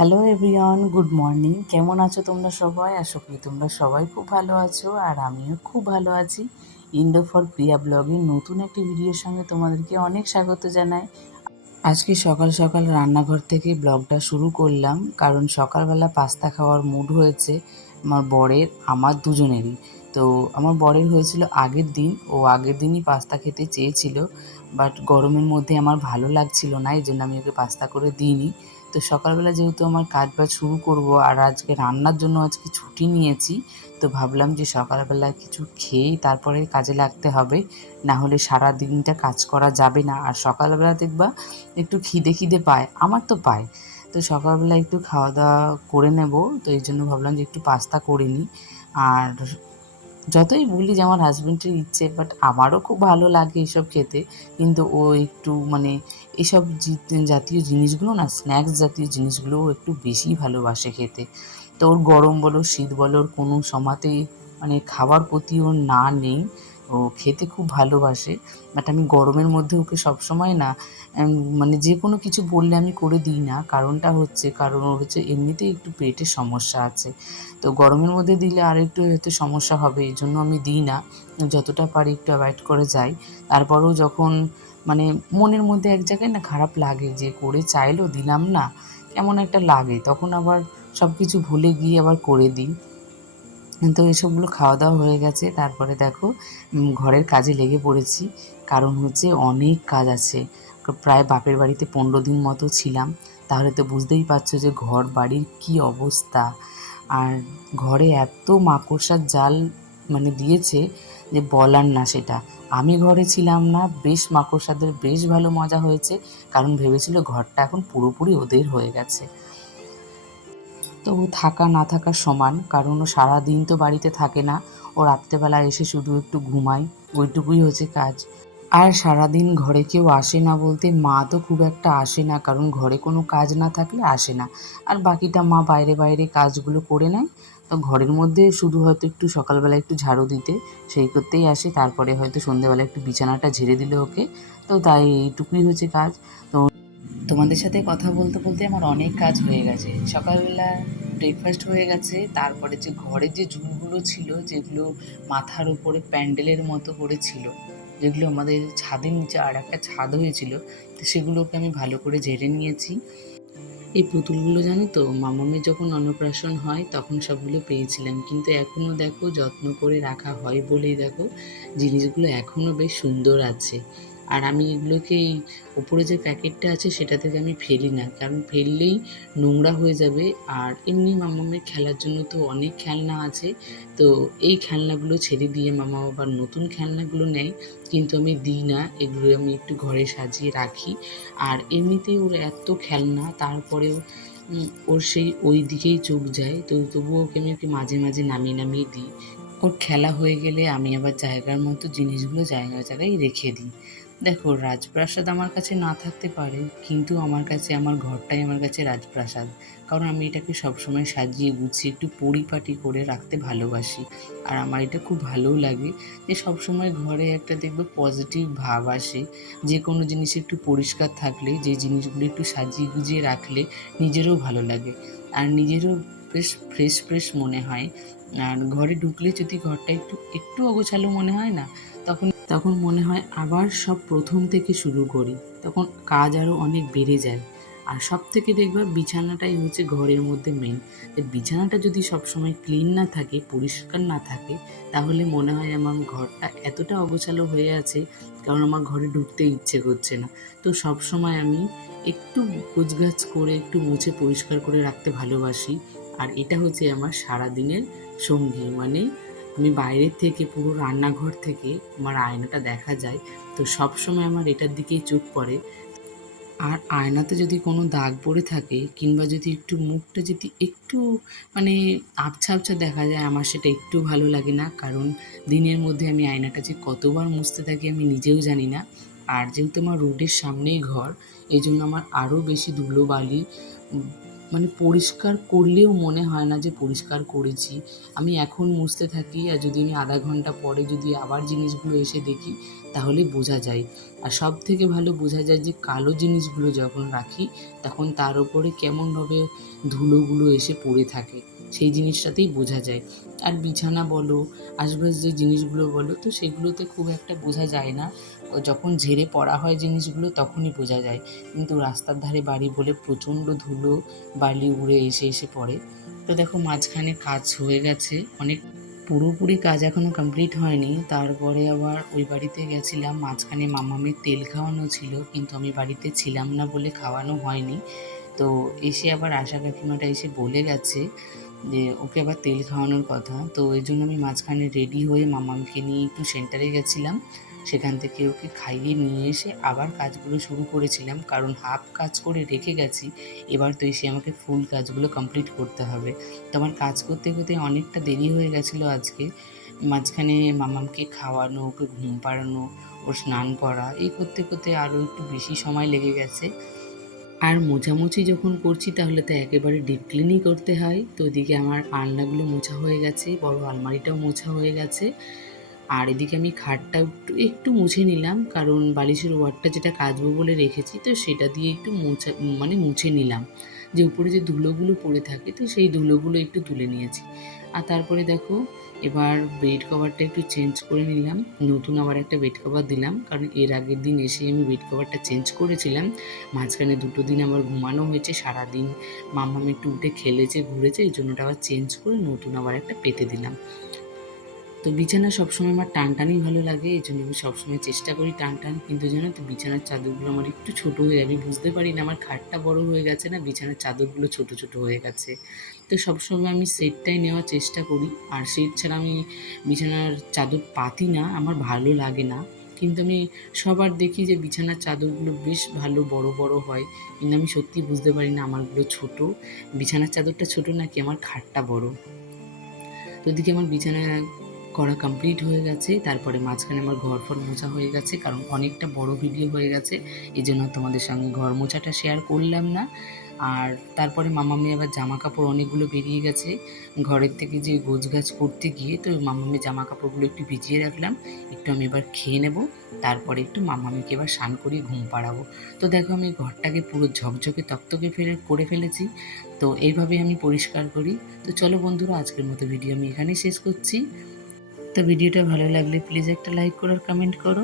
Hello everyone, good morning. কেমন আছো তোমরা সবাই? আশা করি তোমরা সবাই খুব ভালো আছো, আর আমিও খুব ভালো আছি। ইন্ডো ফর প্রিয়া ব্লগের নতুন একটি ভিডিওর সঙ্গে তোমাদেরকে অনেক স্বাগত জানাই। আজকে সকাল সকাল রান্নাঘর থেকে ব্লগটা শুরু করলাম, কারণ সকালবেলা পাস্তা খাওয়ার মুড হয়েছে আমার বরের, আমার দুজনেরই। তো আমার বরের হয়েছিল আগের দিন, ও আগের দিনই পাস্তা খেতে চেয়েছিল, বাট গরমের মধ্যে আমার ভালো লাগছিল না, এই জন্য আমি ওকে পাস্তা করে দিইনি। তো সকালবেলা যেহেতু আমার কাজ বাজ শুরু করব, আর আজকে রান্নার জন্য আজকে ছুটি নিয়েছি, তো ভাবলাম যে সকালবেলা কিছু খেয়েই তারপরে কাজে লাগতে হবে, না হলে সারা দিনটা কাজ করা যাবে না। আর সকালবেলা দেখবা একটু খিদে খিদে পায়, আমার তো পায়। তো সকালবেলা একটু খাওয়া দাওয়া করে নেব, তো এই জন্য ভাবলাম যে একটু পাস্তা করে নিই। আর যতই বলি যে আমার হাজব্যান্ডের ইচ্ছে, বাট আমারও খুব ভালো লাগে এসব খেতে, কিন্তু ও একটু মানে এসব জাতীয় জিনিসগুলো না, স্ন্যাক্স জাতীয় জিনিসগুলো ও একটু বেশি ভালোবাসে খেতে। তো ওর গরম বলো শীত বলো, ওর কোনো সময়তেই মানে খাবার প্রতি ওর না নেই, ও খেতে খুব ভালোবাসে। বাট আমি গরমের মধ্যে ওকে সবসময় না মানে যে কোনো কিছু বললে আমি করে দিই না। কারণটা হচ্ছে, কারণ ওর হচ্ছে এমনিতেই একটু পেটের সমস্যা আছে, তো গরমের মধ্যে দিলে আর একটু হয়তো সমস্যা হবে, এই জন্য আমি দিই না। যতটা পারি একটু অ্যাভয়েড করে যাই। তারপরেও যখন মানে মনের মধ্যে এক জায়গায় না খারাপ লাগে, যে করে চাইলেও দিলাম না, কেমন একটা লাগে, তখন আবার সব কিছু ভুলে গিয়ে আবার করে দিই। তো এসবগুলো খাওয়া দাওয়া হয়ে গেছে, তারপরে দেখো ঘরের কাজে লেগে পড়েছি। কারণ হচ্ছে অনেক কাজ আছে, প্রায় বাপের বাড়িতে 15 দিন মতো ছিলাম, তাহলে তো বুঝতেই পারছো যে ঘর বাড়ির কী অবস্থা। আর ঘরে এত মাকড়সার জাল মানে দিয়েছে যে বলার না সেটা। আমি ঘরে ছিলাম না, বেশ মাকড়সাদের বেশ ভালো মজা হয়েছে, কারণ ভেবেছিল ঘরটা এখন পুরোপুরি ওদের হয়ে গেছে। তো ও থাকা না থাকার সমান, কারণ ও সারাদিন তো বাড়িতে থাকে না, ও রাত্রেবেলা এসে শুধু একটু ঘুমায়, ওইটুকুই হচ্ছে কাজ। আর সারাদিন ঘরে কেউ আসে না বলতে, মা তো খুব একটা আসে না, কারণ ঘরে কোনো কাজ না থাকলে আসে না। আর বাকিটা মা বাইরে বাইরে কাজগুলো করে নেয়। তো ঘরের মধ্যে শুধু হয়তো একটু সকালবেলা একটু ঝাড়ু দিতে, সেই করতেই আসে, তারপরে হয়তো সন্ধ্যেবেলা একটু বিছানাটা ঝেড়ে দিলে ওকে। তো তাই এইটুকুই হচ্ছে কাজ। তো তোমাদের সাথে কথা বলতে বলতে আমার অনেক কাজ হয়ে গেছে। সকালবেলা ব্রেকফাস্ট হয়ে গেছে, তারপরে যে ঘরের যে ঝুলগুলো ছিল, যেগুলো মাথার উপরে প্যান্ডেলের মতো করে ছিল, যেগুলো আমাদের ছাদের নিচে আর একটা ছাদ হয়েছিল, তো সেগুলোকে আমি ভালো করে ঝেড়ে নিয়েছি। এই পুতুলগুলো জানো তো, মামামের যখন অন্নপ্রাশন হয় তখন সবগুলো পেয়েছিলাম, কিন্তু এখনও দেখো যত্ন করে রাখা হয় বলেই দেখো জিনিসগুলো এখনও বেশ সুন্দর আছে। আর আমি এগুলোকে এই ওপরে যে প্যাকেটটা আছে সেটা থেকে আমি ফেলি না, কারণ ফেললেই নোংরা হয়ে যাবে। আর এমনি মামামের খেলার জন্য তো অনেক খেলনা আছে, তো এই খেলনাগুলো ছেড়ে দিয়ে মামা আবার নতুন খেলনাগুলো নেয়, কিন্তু আমি দিই না, এগুলো আমি একটু ঘরে সাজিয়ে রাখি। আর এমনিতেই ওর এত খেলনা, তারপরেও ওর সেই ওই দিকেই চোখ যায়, তো তবুও ওকে আমি ওকে মাঝে মাঝে নামিয়ে নামিয়ে দিই। ওর খেলা হয়ে গেলে আমি আবার জায়গার মতো জিনিসগুলো জায়গায় জায়গায় রেখে দিই। দেখো, রাজপ্রাসাদ আমার কাছে না থাকতে পারে, কিন্তু আমার কাছে আমার ঘরটাই আমার কাছে রাজপ্রাসাদ, কারণ আমি এটাকে সবসময় সাজিয়ে গুছিয়ে একটু পরিপাটি করে রাখতে ভালোবাসি। আর আমার এটা খুব ভালোও লাগে যে সবসময় ঘরে একটা দেখবে পজিটিভ ভাব আসে, যে কোনো জিনিস একটু পরিষ্কার থাকলে, যে জিনিসগুলো একটু সাজিয়ে গুজিয়ে রাখলে নিজেরও ভালো লাগে, আর নিজেরও বেশ ফ্রেশ ফ্রেশ মনে হয়। আর ঘরে ঢুকলে যদি ঘরটা একটু একটু অগোছালো মনে হয় না, তখন মনে হয় আবার সব প্রথম থেকে শুরু করি, তখন কাজ আরও অনেক বেড়ে যায়। আর সব থেকে দেখবা বিছানাটাই হচ্ছে ঘরের মধ্যে মেন। বিছানাটা যদি সবসময় ক্লিন না থাকে, পরিষ্কার না থাকে, তাহলে মনে হয় আমার ঘরটা এতটা অগোছালো হয়ে আছে, কারণ আমার ঘরে ঢুকতে ইচ্ছে করছে না। তো সব সময় আমি একটু গোছগাছ করে একটু মুছে পরিষ্কার করে রাখতে ভালোবাসি। আর এটা হচ্ছে আমার সারাদিনের সঙ্গী, মানে আমি বাইরের থেকে পুরো রান্নাঘর থেকে আমার আয়নাটা দেখা যায়, তো সব সময় আমার এটার দিকেই চোখ পড়ে। আর আয়নাতে যদি কোনো দাগ পড়ে থাকে, কিংবা যদি একটু মুখটা যদি একটু মানে আবছা আবছা দেখা যায়, আমার সেটা একটু ভালো লাগে না, কারণ দিনের মধ্যে আমি আয়নাটা যে কতবার মুছতে থাকি আমি নিজেও জানি না। আর যেহেতু আমার রোডের সামনেই ঘর, এই জন্য আমার আরও বেশি ধুলোবালি মানে পরিষ্কার করলেও মনে হয় না যে পরিষ্কার করেছি। আমি এখন মুছতে থাকি, আর যদি আমি আধা ঘন্টা পরে যদি আবার জিনিসগুলো এসে দেখি তাহলে বোঝা যায়। আর সব থেকে ভালো বোঝা যায় যে কালো জিনিসগুলো যখন রাখি তখন তার ওপরে কেমনভাবে ধুলোগুলো এসে পড়ে থাকে, সেই জিনিসটাতেই বোঝা যায়। আর বিছানা বলো, আশপাশ যে জিনিসগুলো বলো, তো সেগুলোতে খুব একটা বোঝা যায় না। যখন ঝেড়ে পড়া হয় জিনিসগুলো তখনই বোঝা যায়। কিন্তু রাস্তার ধারে বাড়ি বলে প্রচণ্ড ধুলো বালি উড়ে এসে এসে পড়ে। তো দেখো মাঝখানে কাজ হয়ে গেছে অনেক, পুরোপুরি কাজ এখনও কমপ্লিট হয়নি। তারপরে আবার ওই বাড়িতে গেছিলাম, মাঝখানে মামামের তেল খাওয়ানো ছিল কিন্তু আমি বাড়িতে ছিলাম না বলে খাওয়ানো হয়নি। তো এসে আবার আশা কাকিমাটা এসে বলে গেছে যে ওকে আবার তেল খাওয়ানোর কথা। তো ওই জন্য আমি মাঝখানে রেডি হয়ে মামামকে নিয়ে একটু সেন্টারে গেছিলাম, সেখান থেকে ওকে খাইয়ে নিয়ে এসে আবার কাজগুলো শুরু করেছিলাম, কারণ হাফ কাজ করে রেখে গেছি, এবার তো এসে আমাকে ফুল কাজগুলো কমপ্লিট করতে হবে। তো আমার কাজ করতে করতে অনেকটা দেরি হয়ে গেছিলো আজকে। মাঝখানে মামামকে খাওয়ানো, ওকে ঘুম পাড়ানো, ওর স্নান করা, এই করতে করতে আরও একটু বেশি সময় লেগে গেছে। আর মোছামুছি যখন করছি তাহলে তো একেবারে ডিপ ক্লিনই করতে হয়। তো এদিকে আমার আলনাগুলো মোছা হয়ে গেছে, বড় আলমারিটাও মোছা হয়ে গেছে। আর এদিকে আমি খাটটাও একটু একটু মুছে নিলাম, কারণ বালিশের ওয়ারটা যেটা কাচবো বলে রেখেছি তো সেটা দিয়ে একটু মুছে নিলাম, যে উপরে যে ধুলোগুলো পড়ে থাকে তো সেই ধুলোগুলো একটু তুলে নিয়েছি। আর তারপরে দেখো এবার বেড কভারটা একটু চেঞ্জ করে নিলাম, নতুন আবার একটা বেড কভার দিলাম, কারণ এর আগের দিন এসে আমি বেড কভারটা চেঞ্জ করেছিলাম। মাঝখানে 2 দিন আমার ঘুমানো হয়েছে, সারাদিন মাম্মাম একটু উঠে খেলেছে ঘুরেছে, এই জন্য ওটা আবার চেঞ্জ করে নতুন আবার একটা পেতে দিলাম। তো বিছানা সবসময় আমার টানটানই ভালো লাগে, এই জন্য আমি সবসময় চেষ্টা করি টান, কিন্তু জানো তো বিছানার চাদরগুলো আমার একটু ছোটো হয়ে যায়, আমি বুঝতে পারি না আমার খাটটা বড় হয়ে গেছে না বিছানার চাদরগুলো ছোটো ছোটো হয়ে গেছে। তো সবসময় আমি সেটটাই নেওয়ার চেষ্টা করি, আর সেট ছাড়া আমি বিছানার চাদর পাতি না, আমার ভালো লাগে না। কিন্তু আমি সবার দেখি যে বিছানার চাদরগুলো বেশ ভালো বড় বড় হয়, কিন্তু আমি সত্যি বুঝতে পারি না আমারগুলো ছোটো, বিছানার চাদরটা ছোটো নাকি আমার খাটটা বড়। তো ওদিকে আমার বিছানা করা কমপ্লিট হয়ে গেছে, তারপরে মাঝখানে আমার ঘর ফর মোছা হয়ে গেছে, কারণ অনেকটা বড় ভিডিও হয়ে গেছে, এই জন্য তোমাদের সঙ্গে ঘর মোছাটা শেয়ার করলাম না। আর তারপরে মামামি আবার জামা কাপড় অনেকগুলো বেরিয়ে গেছে ঘরের থেকে, যে গোছগাছ করতে গিয়ে তো মামামি জামা কাপড়গুলো একটু ভিজিয়ে রাখলাম, একটু আমি এবার খেয়ে নেব, তারপরে একটু মামামিকে এবার স্নান করিয়ে ঘুম পাড়াবো। তো দেখো আমি ঘরটাকে পুরো ঝকঝকে তকতকে করে ফেলেছি। তো এইভাবে আমি পরিষ্কার করি। তো চলো বন্ধুরা, আজকের মতো ভিডিও আমি এখানেই শেষ করছি। তো ভিডিওটা ভালো লাগলে প্লিজ একটা লাইক করো আর কমেন্ট করো।